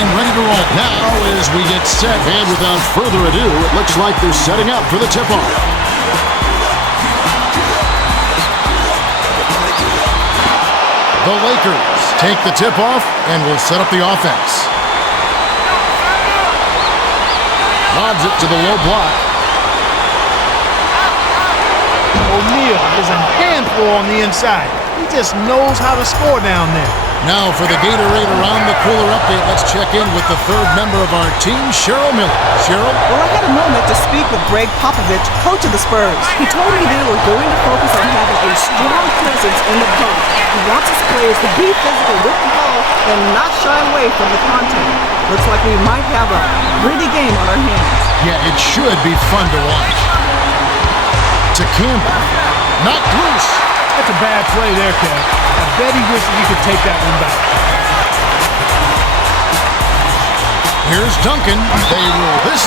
getting ready to roll. Now, as we get set, and without further ado, it looks like they're setting up for the tip-off. The Lakers take the tip-off and will set up the offense. Lobs it to the low block. O'Neal is a handful on the inside. He just knows how to score down there. Now for the Gatorade Around the Cooler update, let's check in with the third member of our team, Cheryl Miller. Cheryl? Well, I had a moment to speak with Greg Popovich, coach of the Spurs. He told me they were going to focus on having a strong presence in the post. He wants his players to be physical with the ball and not shy away from the contact. Looks like we might have a gritty game on our hands. Yeah, it should be fun to watch. To Campbell. Knocked loose. That's a bad play there, Kev. I bet he wishes he could take that one back. Here's Duncan. They rule this.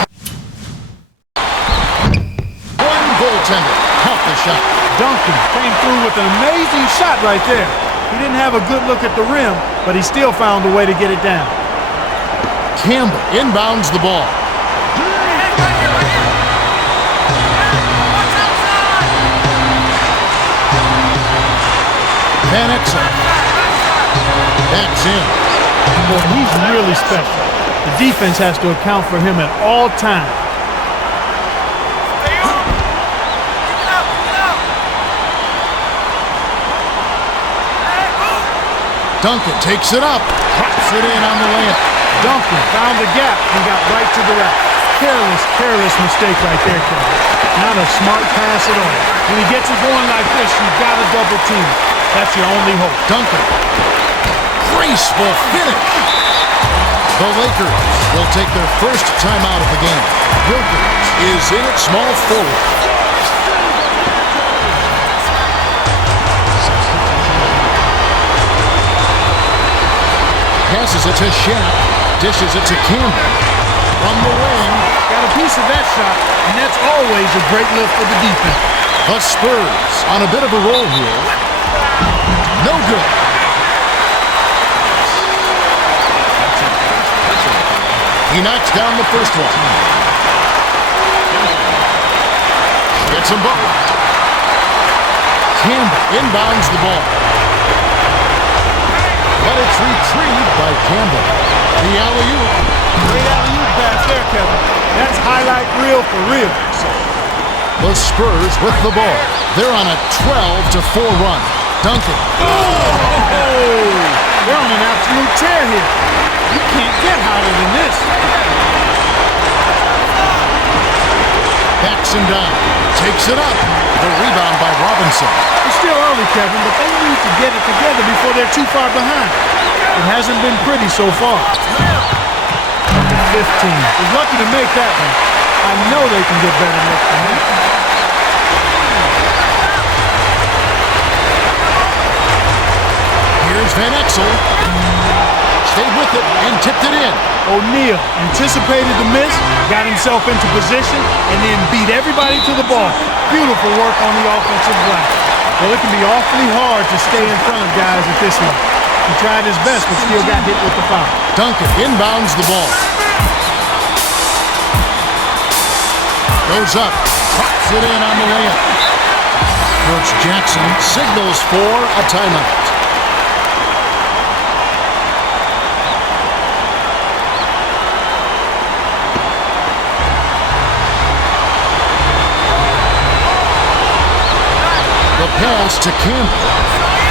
One goaltender. Caught the shot. Duncan came through with an amazing shot right there. He didn't have a good look at the rim, but he still found a way to get it down. Campbell inbounds the ball. Van Exel. That's in. Boy, he's really special. The defense has to account for him at all times. Duncan takes it up. Drops it in on the layup. Duncan found the gap and got right to the rack. Careless mistake right there, Kevin. Not a smart pass at all. When he gets it going like this, you've got to double team. That's your only hope. Duncan. Graceful finish. The Lakers will take their first timeout of the game. Wilkins is in at small forward. Passes it to Shannon. Dishes it to Campbell. From the wing. Got a piece of that shot, and that's always a great lift for the defense. The Spurs on a bit of a roll here. No good. He knocks down the first one. Gets them both. Campbell inbounds the ball. But it's retrieved by Campbell. The alley-oop. Great alley-oop pass there, Kevin. That's highlight reel for real. The Spurs with the ball. They're on a 12-4 run. Duncan. Oh! They're on an absolute tear here. You can't get hotter than this. Backs him down. Takes it up. The rebound by Robinson. It's still early, Kevin, but they need to get it together before they're too far behind. It hasn't been pretty so far. Number 15. Was lucky to make that one. I know they can get better next time. Here's Van Exel. Stayed with it and tipped it in. O'Neal anticipated the miss, got himself into position, and then beat everybody to the ball. Beautiful work on the offensive glass. Well, it can be awfully hard to stay in front of guys at this level. He tried his best, but still got hit with the foul. Duncan inbounds the ball. Goes up. Drops it in on the layup. Coach Jackson signals for a timeout. The pass to Campbell.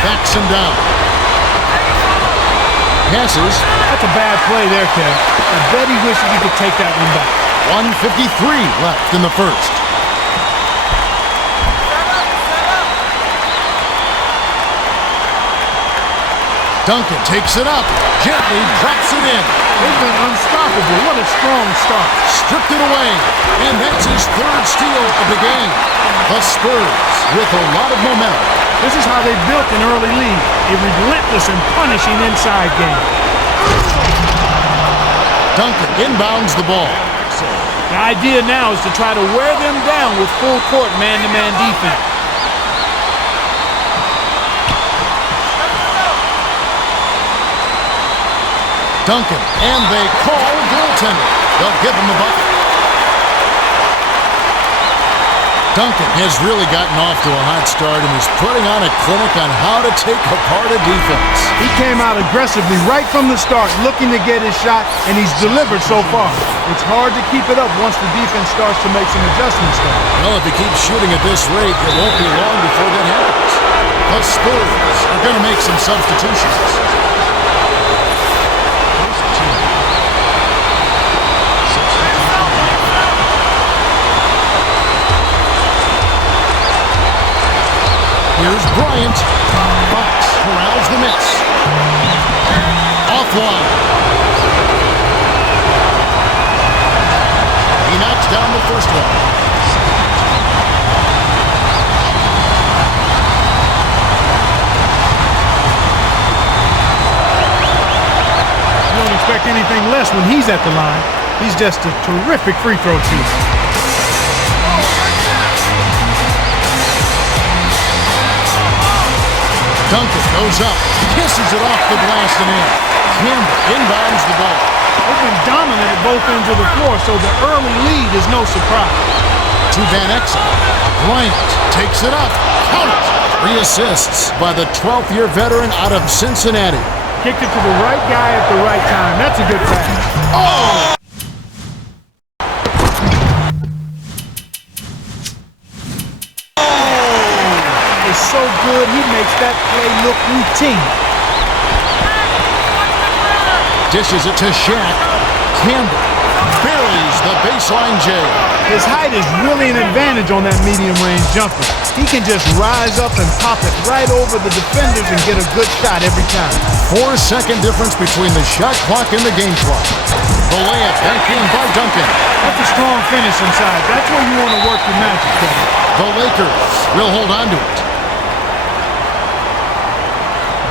Backs him down. Passes. That's a bad play there, Kev. I bet he wishes he could take that one back. 1:53 left in the first. Duncan takes it up. Gently drops it in. They've been unstoppable. What a strong start. Stripped it away. And that's his third steal of the game. The Spurs with a lot of momentum. This is how they built an early lead. A relentless and punishing inside game. Duncan inbounds the ball. The idea now is to try to wear them down with full court man-to-man defense. Duncan, and they call goaltender. They'll give him the bucket. Duncan has really gotten off to a hot start and is putting on a clinic on how to take apart a defense. He came out aggressively right from the start, looking to get his shot, and he's delivered so far. It's hard to keep it up once the defense starts to make some adjustments there. Well, if he keeps shooting at this rate, it won't be long before that happens. The Spurs are going to make some substitutions. Here's Bryant. Fox corrals the miss. Offline. He knocks down the first one. You don't expect anything less when he's at the line. He's just a terrific free throw shooter. Duncan goes up, kisses it off the glass and in. Campbell inbounds the ball. They've been dominant at both ends of the floor, so the early lead is no surprise. To Van Exel. Bryant takes it up. Count it. 3 assists by the 12th-year veteran out of Cincinnati. Kicked it to the right guy at the right time. That's a good pass. Oh! So good, he makes that play look routine. Dishes it to Shaq. Campbell buries the baseline J. His height is really an advantage on that medium-range jumper. He can just rise up and pop it right over the defenders and get a good shot every time. 4-second difference between the shot clock and the game clock. The layup back in by Duncan. That's a strong finish inside. That's where you want to work your magic, Kevin. The Lakers will hold on to it.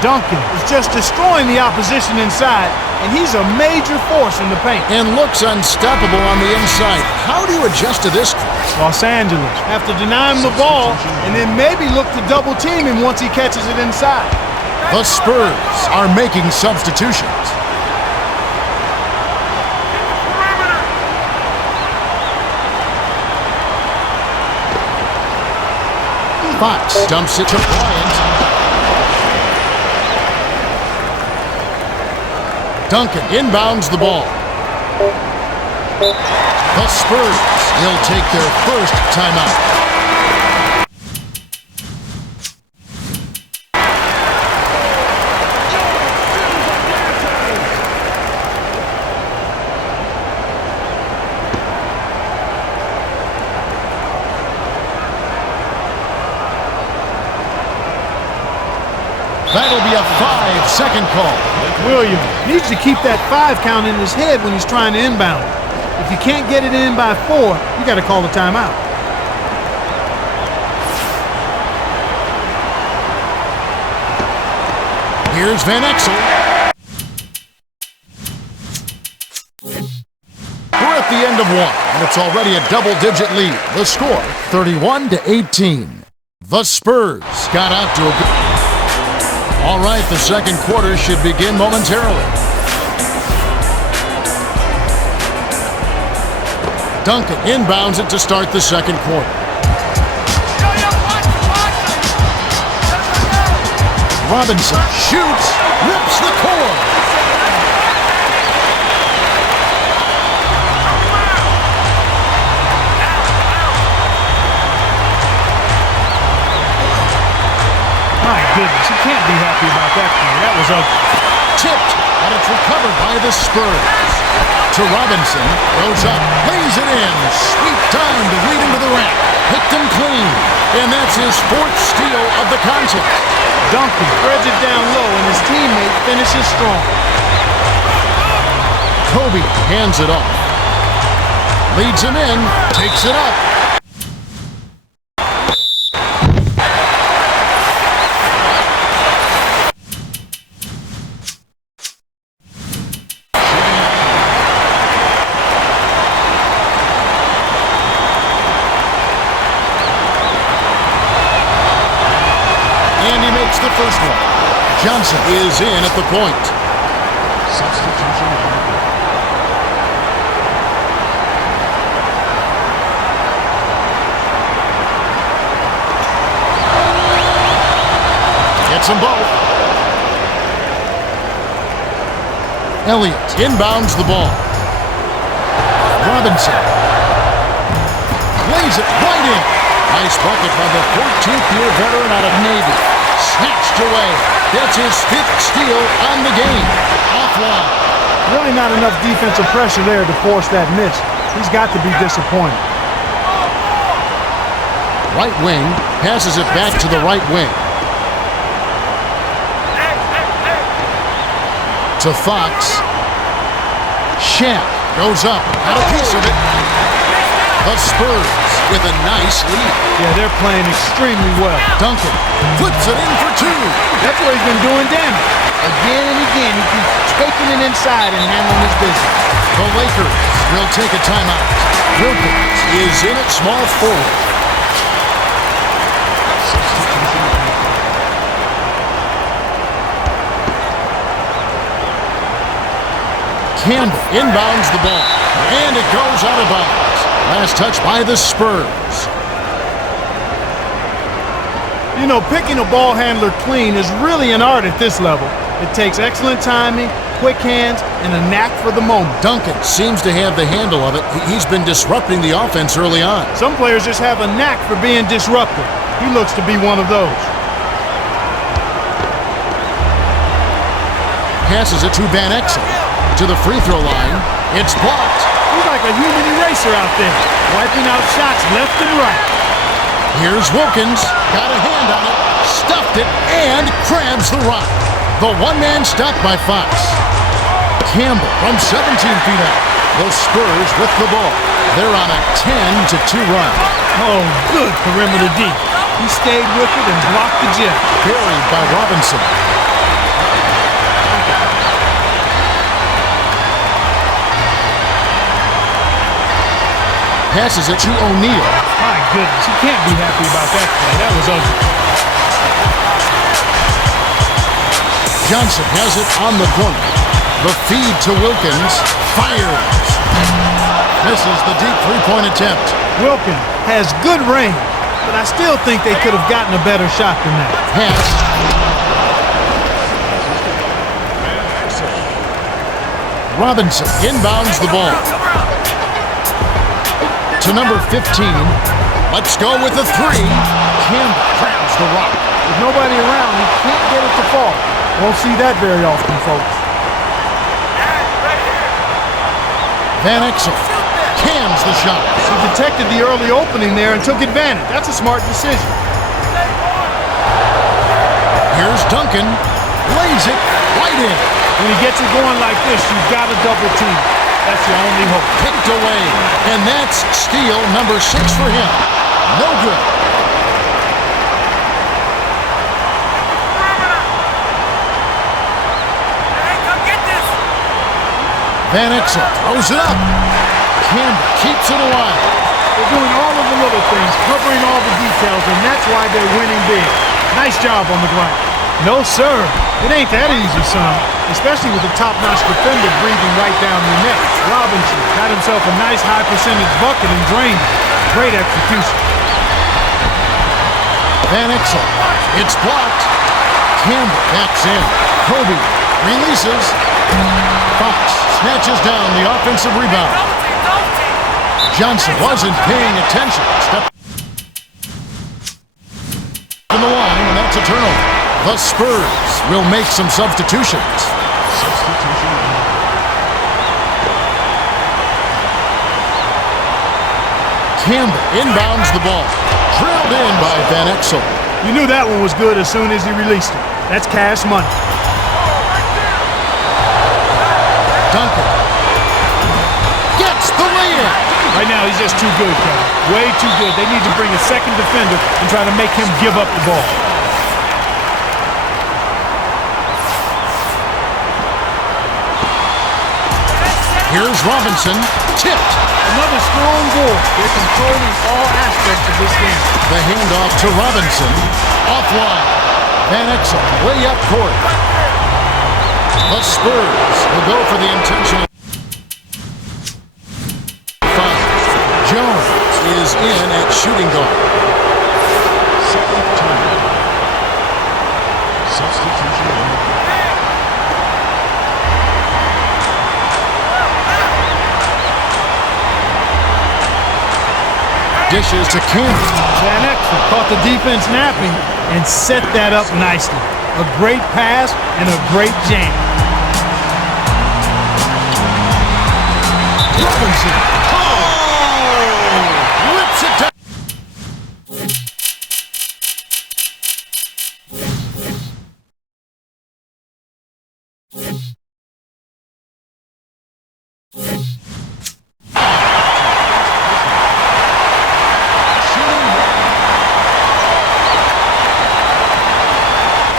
Duncan is just destroying the opposition inside, and he's a major force in the paint. And looks unstoppable on the inside. How do you adjust to this? Los Angeles have to deny him the ball and then maybe look to double team him once he catches it inside. The Spurs are making substitutions. Fox dumps it to Bryant. Duncan inbounds the ball. The Spurs will take their first timeout. That'll be a 5-second call. Williams needs to keep that 5 count in his head when he's trying to inbound. If you can't get it in by 4, you got to call the timeout. Here's Van Exel. We're at the end of one, and it's already a double-digit lead. The score, 31-18. The Spurs got out to a good... All right, the second quarter should begin momentarily. Duncan inbounds it to start the second quarter. Robinson shoots, rips the cord. My goodness, you can't be happy about that play. That was ugly. Tipped, but it's recovered by the Spurs. To Robinson, goes up, lays it in. Sweet time to lead him to the rack. Picked him clean, and that's his 4th steal of the contest. Duncan spreads it down low, and his teammate finishes strong. Kobe hands it off. Leads him in, takes it up. The first one. Johnson is in at the point. Substitution Gets them both. Elliott inbounds the ball. Robinson lays it right in. Nice bucket by the 14th-year veteran out of Navy. Snatched away. That's his 5th steal on the game. Offline. Really not enough defensive pressure there to force that miss. He's got to be disappointed. Right wing passes it back to the right wing. To Fox. Shamp goes up. Got a piece of it. The Spurs with a nice lead. Yeah, they're playing extremely well. Duncan flips it in for 2. That's where he's been doing damage. Again and again, he keeps taking it inside and handling his business. The Lakers will take a timeout. Wilkins is in at small forward. Campbell inbounds the ball, and it goes out of bounds. Last touch by the Spurs. You know, picking a ball handler clean is really an art at this level. It takes excellent timing, quick hands, and a knack for the moment. Duncan seems to have the handle of it. He's been disrupting the offense early on. Some players just have a knack for being disruptive. He looks to be one of those. Passes it to Van Exel. To the free throw line. It's blocked. He's like a human eraser out there, wiping out shots left and right. Here's Wilkins. Got a hand on it. Stuffed it and crabs the rock. The one-man stop by Fox. Campbell from 17 feet out. The Spurs with the ball. They're on a 10-2 run. Oh, good perimeter D. He stayed with it and blocked the jet. Buried by Robinson. Passes it to O'Neal. My goodness, he can't be happy about that play. That was ugly. Johnson has it on the corner. The feed to Wilkins. Fires. Misses the deep three-point attempt. Wilkins has good range, but I still think they could have gotten a better shot than that. Pass. Robinson inbounds the ball. To number 15. Let's go with the 3. Campbell crabs the rock. With nobody around, he can't get it to fall. Won't see that very often, folks. Van Exel cans the shot. He detected the early opening there and took advantage. That's a smart decision. Here's Duncan. Lays it right in. When he gets it going like this, you've got to double team. That's your only hope. Picked away. And that's steal number 6 for him. No good. Van Exel throws it up. Campbell keeps it alive. They're doing all of the little things, covering all the details, and that's why they're winning big. Nice job on the ground. No, sir. It ain't that easy, son. Especially with a top-notch defender breathing right down your neck. Robinson got himself a nice high-percentage bucket and drained it. Great execution. Van Exel. It's blocked. Campbell backs in. Kobe releases. Fox snatches down the offensive rebound. Johnson wasn't paying attention. Step in the line, and that's a turnover. The Spurs will make some substitutions. Campbell inbounds the ball. Drilled in by Van Exel. You knew that one was good as soon as he released it. That's cash money. Duncan gets the lay-in. Right now, he's just too good, Kevin. Way too good. They need to bring a second defender and try to make him give up the ball. Here's Robinson. Tipped. Another strong goal. They're controlling all aspects of this game. The handoff to Robinson. Offline. Van Exel way up court. The Spurs will go for the intentional foul. Jones is in at shooting guard. Dishes to Campbell. Van Exel caught the defense napping and set that up nicely. A great pass and a great jam. Robinson. Oh! Rips it down.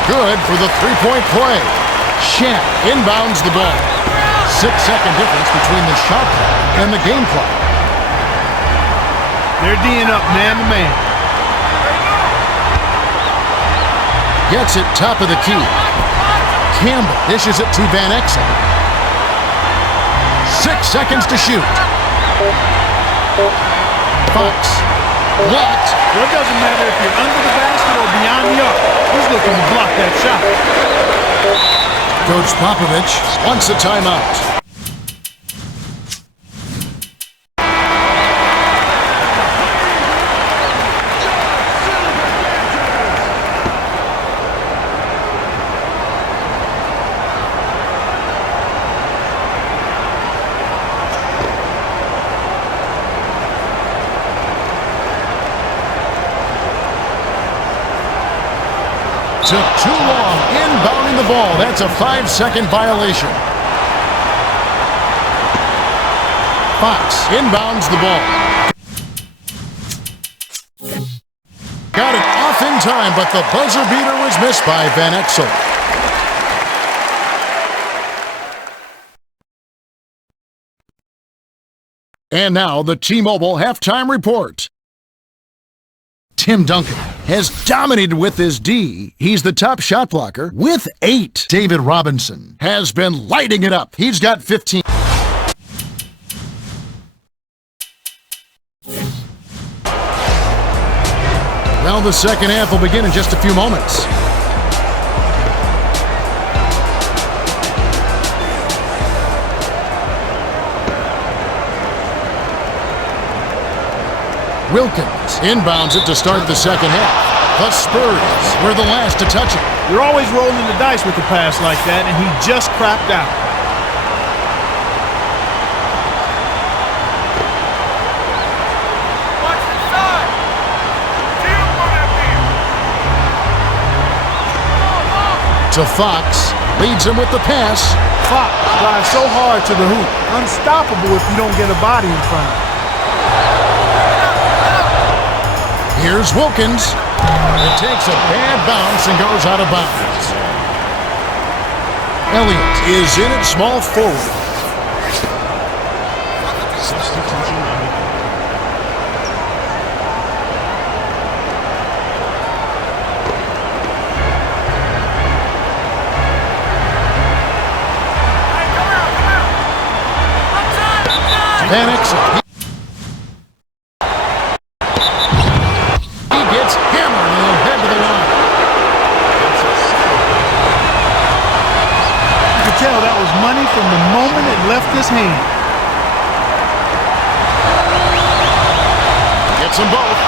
Good for the three-point play. Shaq inbounds the ball. 6-second difference between the shot clock and the game clock. They're D'ing up man-to-man. Gets it top of the key. Campbell dishes it to Van Exel. 6 seconds to shoot. Fox. Blocked. Well, it doesn't matter if you're under the basket or beyond the arc. He's looking to block that shot. Coach Popovich wants a timeout. Took too long inbounding the ball. That's a 5-second violation. Fox inbounds the ball. Got it off in time, but the buzzer beater was missed by Van Exel. And now the T-Mobile halftime report. Tim Duncan has dominated with his D. He's the top shot blocker with 8. David Robinson has been lighting it up. He's got 15. Well, the second half will begin in just a few moments. Wilkins inbounds it to start the second half. The Spurs were the last to touch it. You're always rolling the dice with a pass like that, and he just crapped out. Watch inside. To Fox, leads him with the pass. Fox drives so hard to the hoop. Unstoppable if you don't get a body in front of him. Here's Wilkins. It takes a bad bounce and goes out of bounds. Elliott is in at small forward. Van Exel. That was money from the moment it left his hand. Gets them both.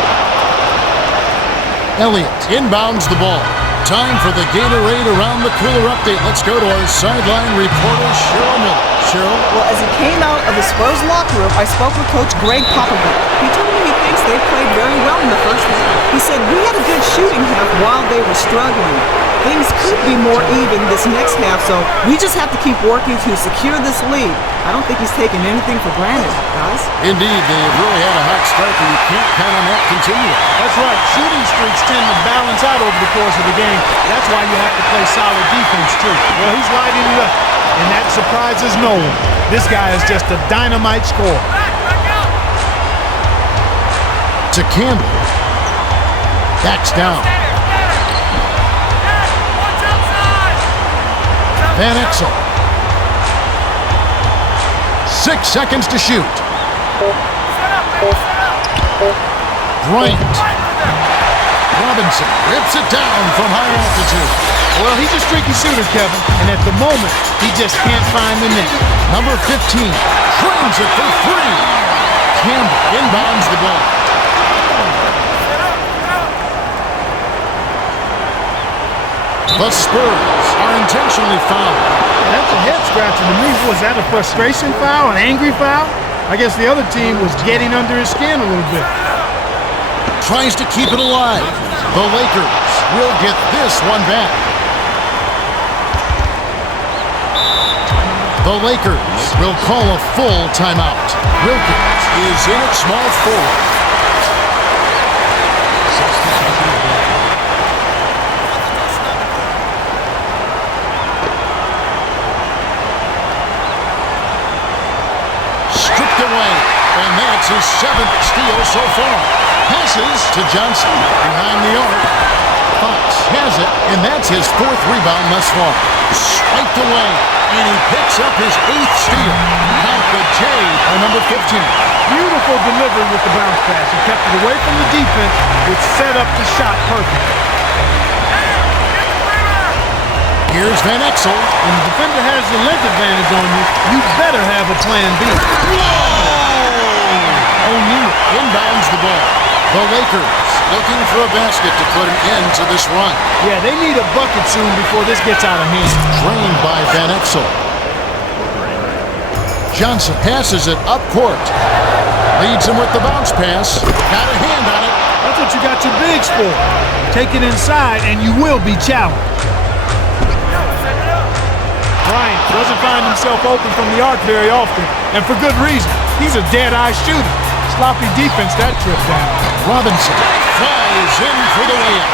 Elliott inbounds the ball. Time for the Gatorade Around the Cooler update. Let's go to our sideline reporter, Cheryl Miller. Cheryl? Well, as he came out of the Spurs locker room, I spoke with Coach Greg Popovich. He told me he thinks they played very well in the first half. He said, we had a good shooting half while they were struggling. Things could be more even this next half, so we just have to keep working to secure this lead. I don't think he's taking anything for granted, guys. Indeed, they really had a hot start, but you can't count on that continuing. That's right. Shooting streaks tend to balance out over the course of the game. That's why you have to play solid defense, too. Well, he's lighting it up, and that surprises no one. This guy is just a dynamite scorer. To Campbell. Backs down. Van Exel. 6 seconds to shoot. Bryant. Robinson rips it down from high altitude. Well, he's a streaky shooter, Kevin, and at the moment, he just can't find the net. Number 15 trains it for 3. Campbell inbounds the ball. The Spurs are intentionally fouled. That's a head scratcher to me. Was that a frustration foul, an angry foul? I guess the other team was getting under his skin a little bit. Tries to keep it alive. The Lakers will get this one back. The Lakers will call a full timeout. Wilkins is in at small forward. Stripped away, and that's his 7th steal so far. Passes to Johnson behind the arc. Fox has it, and that's his 4th rebound thus far. Swiped away, and he picks up his 8th steal. Count the J by number 15. Beautiful delivery with the bounce pass. He kept it away from the defense, which set up the shot perfectly. Here's Van Exel. When the defender has the length advantage on you, you better have a plan B. Whoa! O'Neal inbounds the ball. The Lakers looking for a basket to put an end to this run. Yeah, they need a bucket soon before this gets out of hand. Drained by Van Exel. Johnson passes it up court. Leads him with the bounce pass. Got a hand on it. That's what you got your bigs for. Take it inside and you will be challenged. Bryant doesn't find himself open from the arc very often, and for good reason. He's a dead-eye shooter. Sloppy defense that trip down. Robinson flies in for the layup.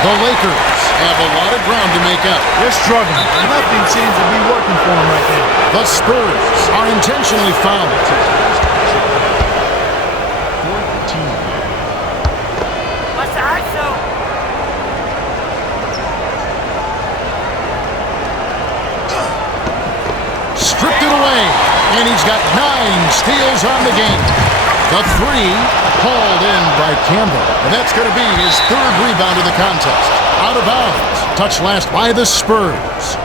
The Lakers have a lot of ground to make up. They're struggling. Nothing seems to be working for them right now. The Spurs are intentionally fouled. Stripped it away, and he's got 9 steals on the game. The 3 hauled in by Campbell, and that's going to be his 3rd rebound of the contest. Out of bounds, touched last by the Spurs.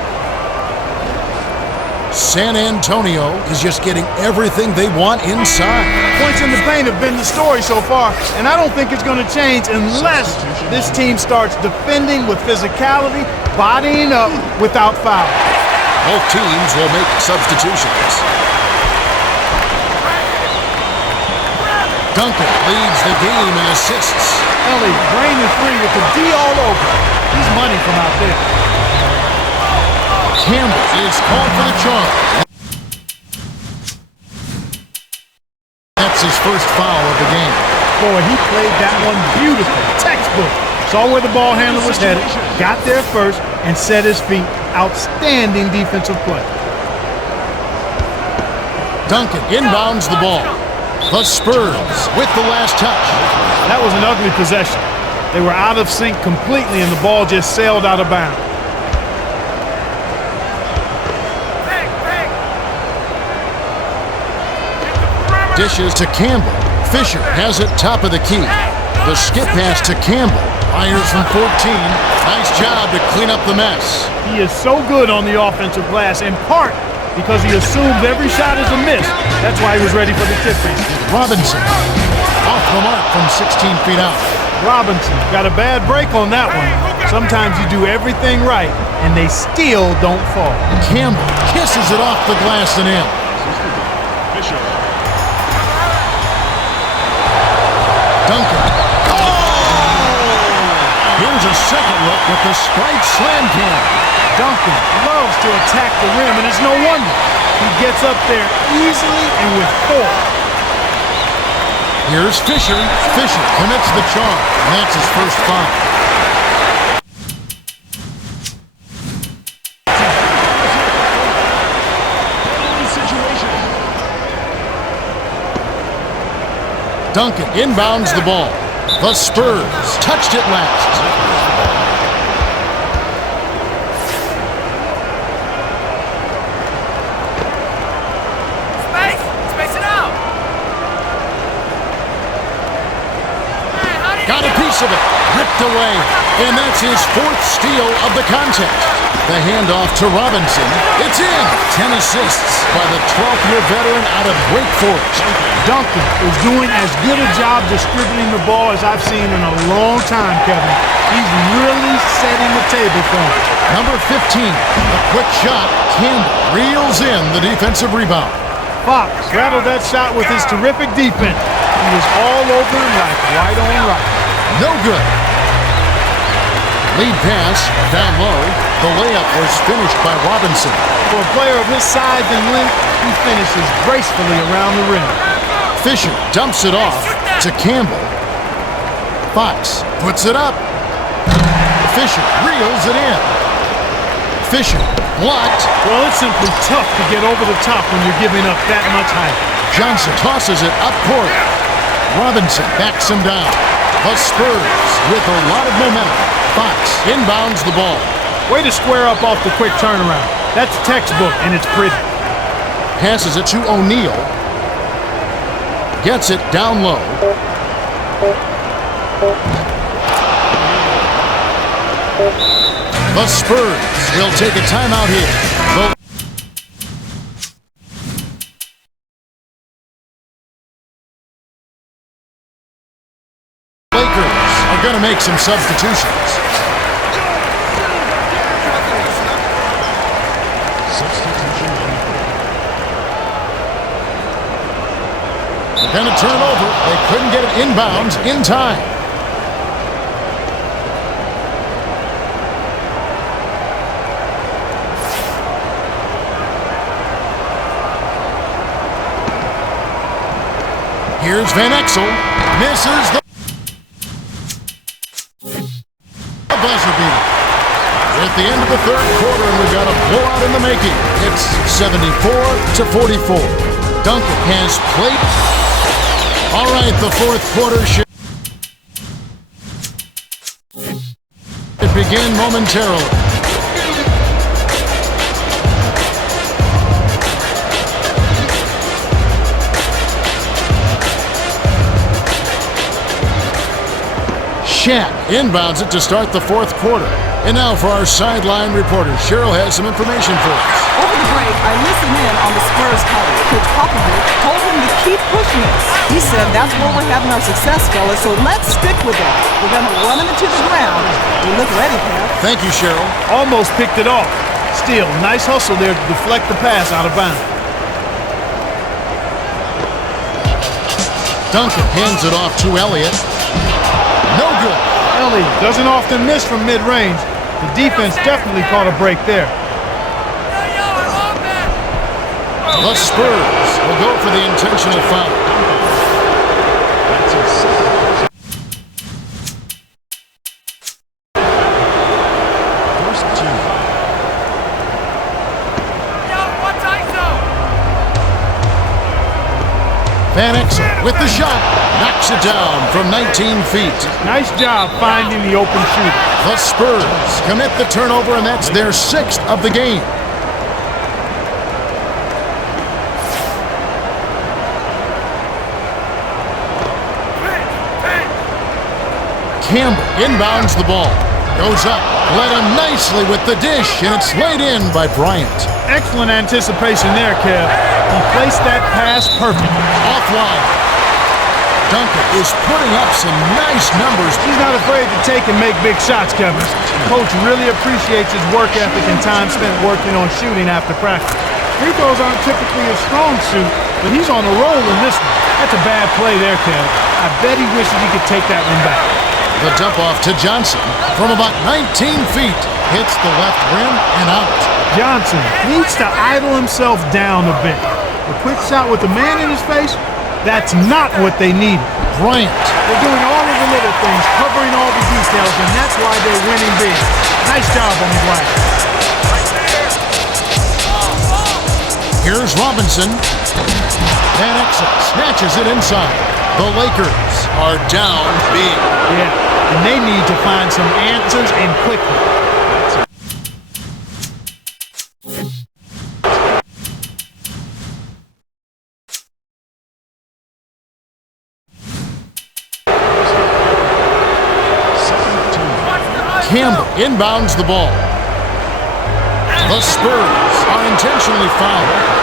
San Antonio is just getting everything they want inside. Points in the paint have been the story so far, and I don't think it's going to change unless this team starts defending with physicality, bodying up without foul. Both teams will make substitutions. Duncan leads the game in assists. Ellie, brain the 3 with the D all over. He's money from out there. Campbell is called for the charge. That's his first foul of the game. Boy, he played that one beautiful. Textbook. Saw where the ball handler was headed, got there first, and set his feet. Outstanding defensive play. Duncan inbounds the ball. The Spurs with the last touch. That was an ugly possession. They were out of sync completely, and the ball just sailed out of bounds. Dishes to Campbell. Fisher has it top of the key. The skip pass to Campbell. Fires from 14. Nice job to clean up the mess. He is so good on the offensive glass, in part because he assumes every shot is a miss. That's why he was ready for the tip-in. Robinson off the mark from 16 feet out. Robinson got a bad break on that one. Sometimes you do everything right, and they still don't fall. Campbell kisses it off the glass and in. Duncan. Here's a second look with the Sprite Slam Cam. Duncan loves to attack the rim, and it's no wonder. He gets up there easily and with force. Here's Fisher. Fisher commits the charge, and that's his first foul. Duncan inbounds the ball. The Spurs touched it last. Space it out. Got a piece of it. Ripped away. And that's his 4th steal of the contest. The handoff to Robinson. It's in. 10 assists by the 12th-year veteran out of Wake Forest. Duncan is doing as good a job distributing the ball as I've seen in a long time, Kevin. He's really setting the table for him. Number 15, a quick shot. Campbell reels in the defensive rebound. Fox rattled that shot with his terrific defense. He was all over him like right on right. No good. Lead pass down low. The layup was finished by Robinson. For a player of his size and length, he finishes gracefully around the rim. Fisher dumps it off to Campbell. Fox puts it up. Fisher reels it in. Fisher blocked. Well, it's simply tough to get over the top when you're giving up that much height. Johnson tosses it up court. Robinson backs him down. The Spurs with a lot of momentum. Fox inbounds the ball. Way to square up off the quick turnaround. That's textbook, and it's pretty. Passes it to O'Neal. Gets it down low. The Spurs will take a timeout here. The Lakers are going to make some substitutions. They're going to turn over. They couldn't get it inbounds in time. Here's Van Exel. Misses the buzzer beater. We're at the end of the third quarter, and we've got a blowout in the making. It's 74-44. Duncan has played. All right, the fourth quarter should begin momentarily. Shaq inbounds it to start the fourth quarter. And now for our sideline reporter, Cheryl has some information for us. Over the break, I listened in on the Spurs huddle. Coach Popovich told him to keep pushing us. He said that's where we're having our success, fellas, so let's stick with it. We're going to run them into the ground. We look ready, Pat. Thank you, Cheryl. Almost picked it off. Still, nice hustle there to deflect the pass out of bounds. Duncan hands it off to Elliott. No good. Elliott doesn't often miss from mid-range. The defense definitely caught a break there. The Spurs will go for the intentional foul. First two. Van Exel with the shot. Knocks it down from 19 feet. Nice job finding the open shooter. The Spurs commit the turnover, and that's their sixth of the game. Campbell inbounds the ball. Goes up, led him nicely with the dish, and it's laid in by Bryant. Excellent anticipation there, Kev. He placed that pass perfectly. Offline. Duncan is putting up some nice numbers. He's not afraid to take and make big shots, Kevin. Coach really appreciates his work ethic and time spent working on shooting after practice. Free throws aren't typically a strong suit, but he's on a roll in this one. That's a bad play there, Kev. I bet he wishes he could take that one back. The dump off to Johnson from about 19 feet. Hits the left rim and out. Johnson needs to idle himself down a bit. A quick shot with the man in his face, that's not what they needed. Bryant. They're doing all of the little things, covering all the details, and that's why they're winning big. Nice job on the glass. Here's Robinson. Van Exel snatches it inside. The Lakers are down big. Yeah, and they need to find some answers and quickly. Campbell inbounds the ball. The Spurs are intentionally fouled.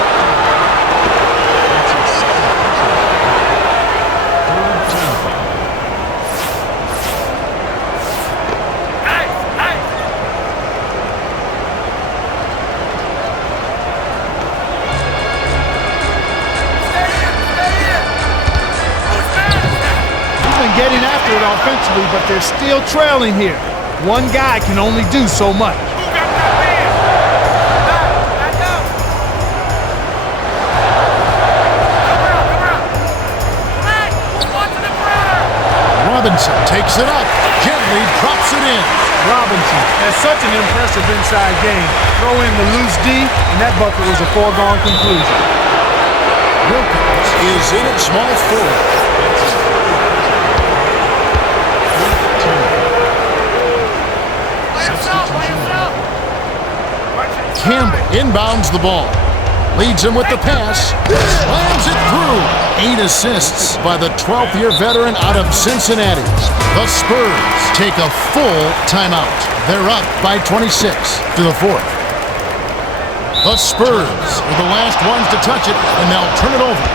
Getting after it offensively, but they're still trailing here. One guy can only do so much. Robinson takes it up, gently drops it in. Robinson has such an impressive inside game. Throw in the loose D, and that bucket was a foregone conclusion. Wilkins is in at small forward. Campbell inbounds the ball. Leads him with the pass. Slams it through. 8 assists by the 12th-year veteran out of Cincinnati. The Spurs take a full timeout. They're up by 26 to the 4th. The Spurs are the last ones to touch it, and they'll turn it over.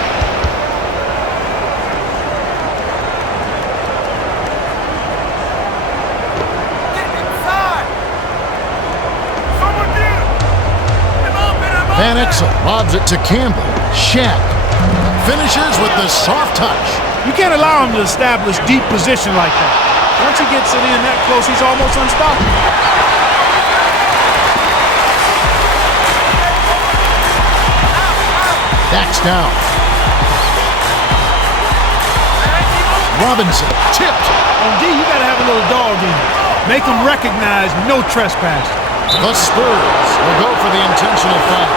Van Exel lobs it to Campbell. Shaq finishes with the soft touch. You can't allow him to establish deep position like that. Once he gets it in that close, he's almost unstoppable. Backs down. Robinson tipped. On D, you got to have a little dog in you. Make him recognize no trespass. The Spurs will go for the intentional foul.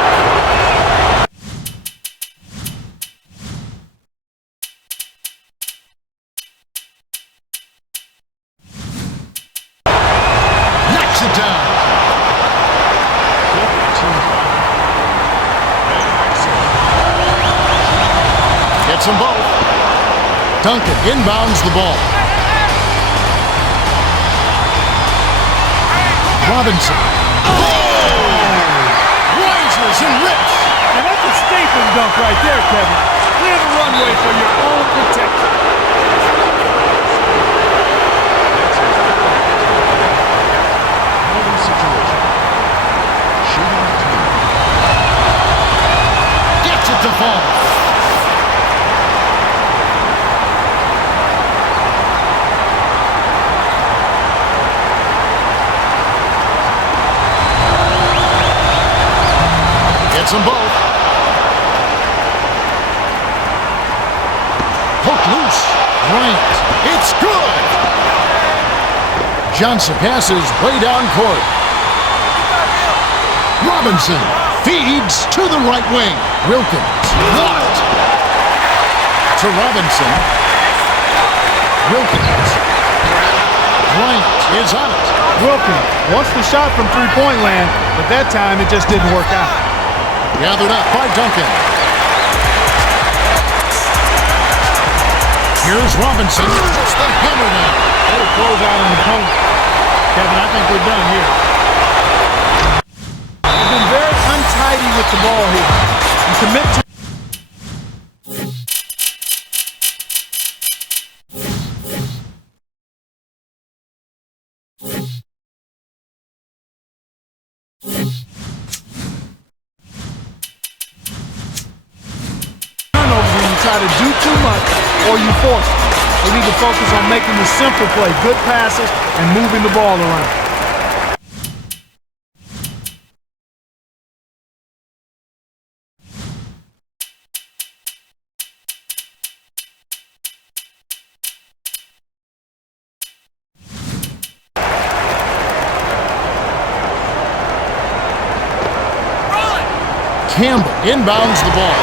Knocks it down. Gets them both. Duncan inbounds the ball. Robinson. Rises and rips. And that's a statement dunk right there, Kevin. Clear the runway for your own protection. Gets it to fall. Gets them both. Hook loose. Bryant. It's good. Johnson passes way down court. Robinson feeds to the right wing. Wilkins blocked. To Robinson. Wilkins. Bryant is on it. Wilkins wants the shot from three-point land, but that time it just didn't work out. Gathered up by Duncan. Here's Robinson. Just the hammer now. Better close out on the paint. Kevin, I think we're done here. He's been very untidy with the ball here. And commit to try to do too much or you force it. They need to focus on making the simple play, good passes, and moving the ball around. Campbell inbounds the ball.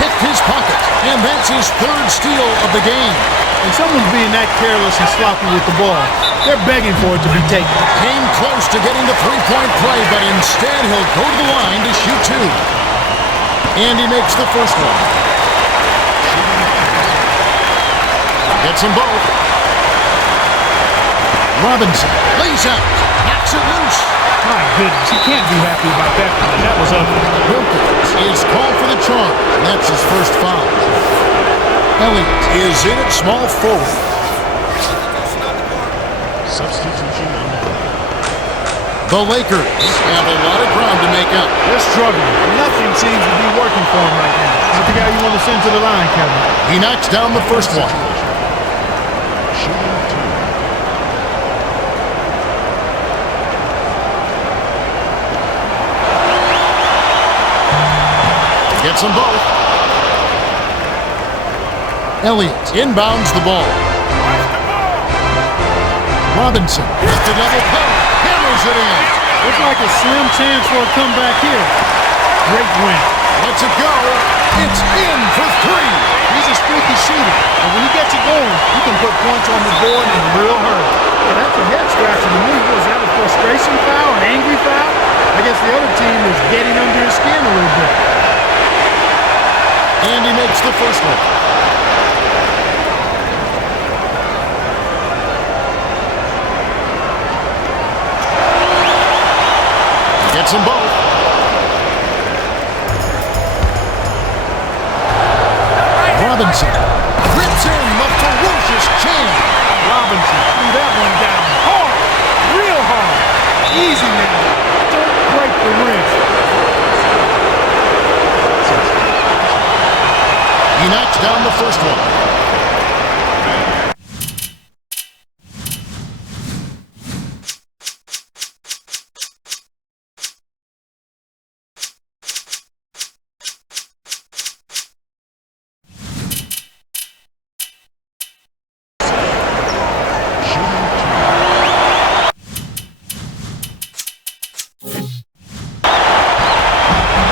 Picked his pocket, and that's his 3rd steal of the game. And someone's being that careless and sloppy with the ball. They're begging for it to be taken. Came close to getting the three-point play, but instead he'll go to the line to shoot 2. And he makes the first one. Gets them both. Robinson lays out. Knocks it loose. My goodness, he can't be happy about that play. That was ugly. Wilkins is called for the charge, and that's his first foul. Elliott is in at small forward. Substitution on the play. The Lakers have a lot of ground to make up. They're struggling. Nothing seems to be working for him right now. Not the guy you want to send to the line, Kevin. He knocks down the first one. Shooting two. Gets them both. Elliott inbounds the ball. Robinson with the double pump. Hammers it in. Looks like a slim chance for a comeback here. Great win. Lets it go. It's in for three. He's a streaky shooter, and when he gets it going, he can put points on the board in a real hurry. Yeah, that's a head scratcher to me. Was that a frustration foul, an angry foul? I guess the other team is getting under his skin a little bit. And he makes the first one. Gets them both. Robinson rips in the ferocious chain. Robinson threw that one down hard, real hard. Easy now. Don't break the rim. He knocks down the first one.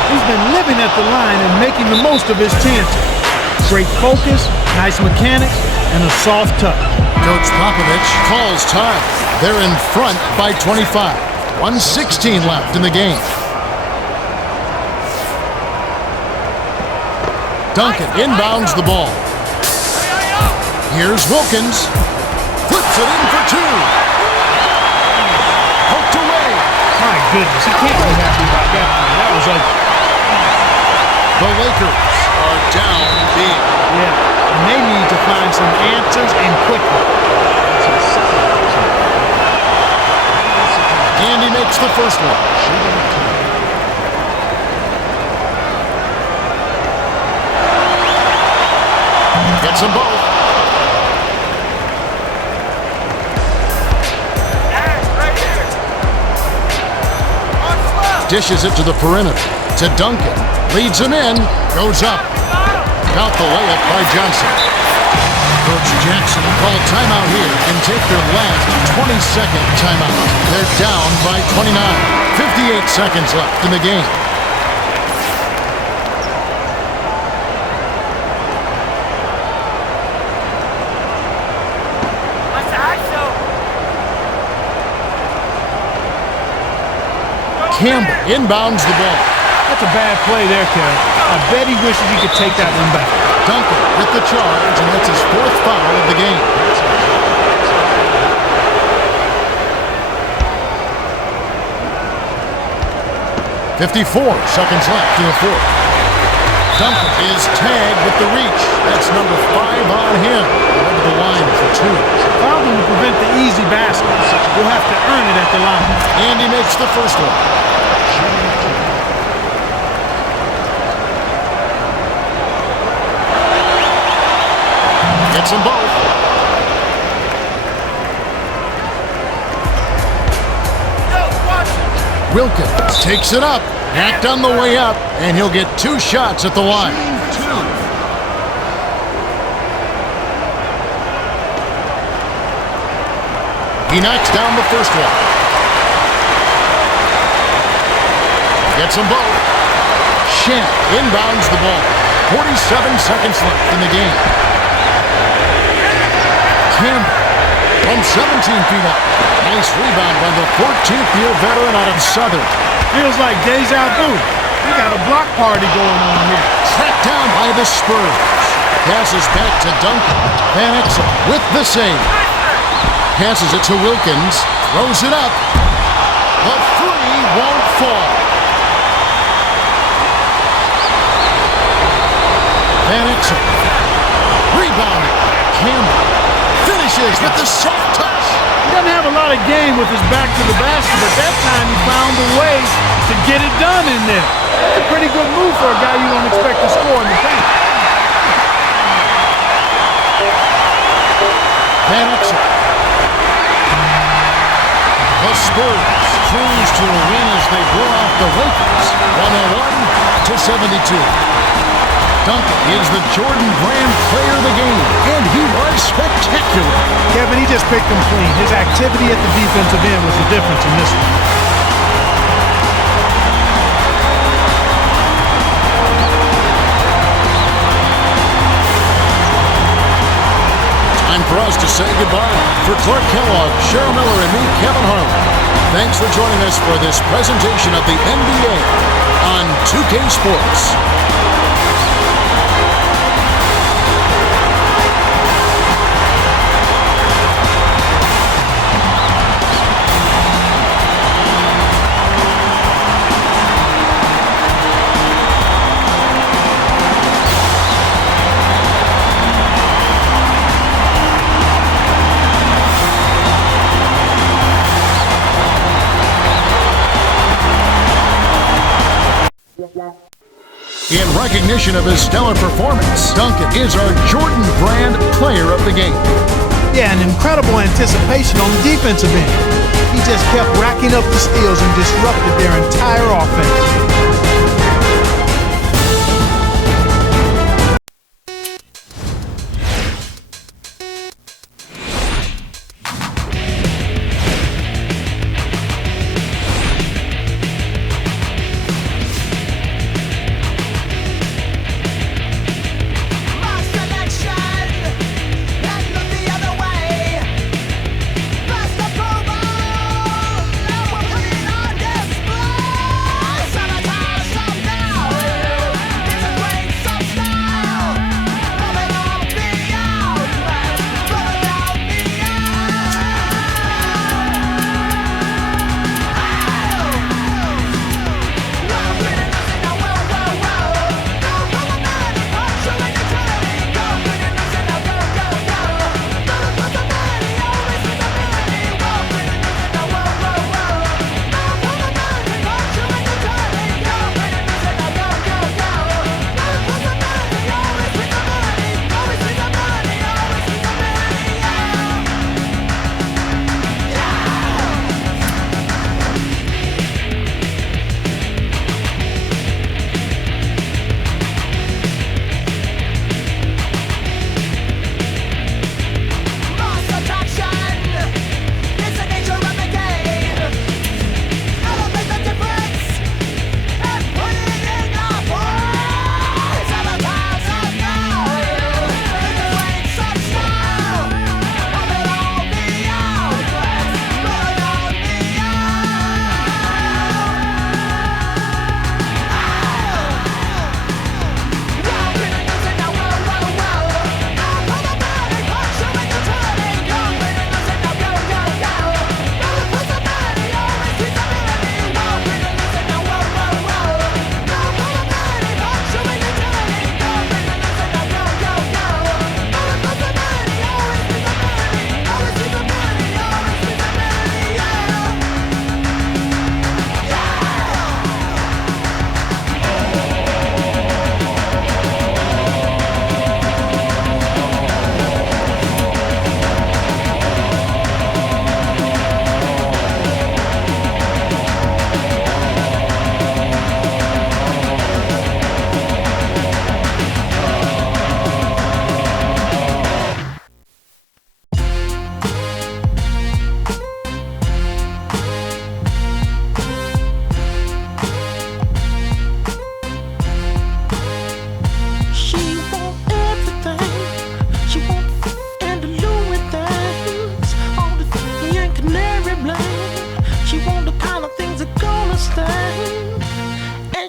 He's been living at the line and making the most of his chances. Great focus, nice mechanics, and a soft touch. Coach Popovich calls time. They're in front by 25. 1:16 left in the game. Duncan inbounds the ball. Here's Wilkins. Flips it in for two. Poked away. My goodness, he can't be happy about that one. That was ugly. The Lakers are down big. Yeah, and they need to find some answers and quickly. And he makes the first one. Gets them both. Dishes it to the perimeter. To Duncan. Leads him in. Goes up. Out the layup by Johnson. Coach Jackson called timeout here and take their last 20-second timeout. They're down by 29. 58 seconds left in the game. Campbell inbounds the ball. That's a bad play there, Kevin. I bet he wishes he could take that one back. Duncan with the charge, and that's his fourth foul of the game. .54 seconds left in the fourth. Duncan is tagged with the reach. That's number 5 on him. Over the line for two. Foul him to prevent the easy basket. You'll have to earn it at the line. And he makes the first one. Gets them both. Wilkins takes it up. Act on the way up, and he'll get 2 shots at the line. He knocks down the first one. Gets them both. Shen inbounds the ball. 47 seconds left in the game. Campbell from 17 feet up. Nice rebound by the 14th-year veteran out of Southern. Feels like deja vu. We got a block party going on here. Tracked down by the Spurs. Passes back to Duncan. Van Exel with the save. Passes it to Wilkins. Throws it up. The three won't fall. Van Exel. Rebounded. Campbell finishes with the soft touch. He doesn't have a lot of game with his back to the basket, but that time he found a way to get it done in there. That's a pretty good move for a guy you don't expect to score in the paint. Van Exel. The Spurs cruise to a win as they blow out the Lakers, 101-72. Duncan is the Jordan Brand player of the game, and he was spectacular. Kevin, he just picked them clean. His activity at the defensive end was the difference in this one. Time for us to say goodbye. For Clark Kellogg, Cheryl Miller, and me, Kevin Harlan, thanks for joining us for this presentation of the NBA on 2K Sports. In recognition of his stellar performance, Duncan is our Jordan Brand player of the game. Yeah, an incredible anticipation on the defensive end. He just kept racking up the steals and disrupted their entire offense.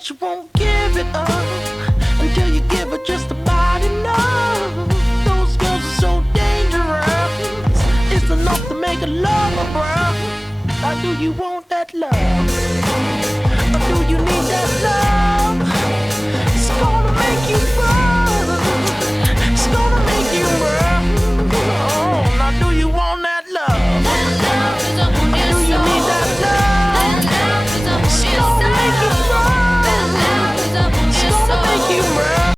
she won't give it up until you give her just about enough. Those girls are so dangerous. It's enough to make a lover, bro. Now do you want that that love.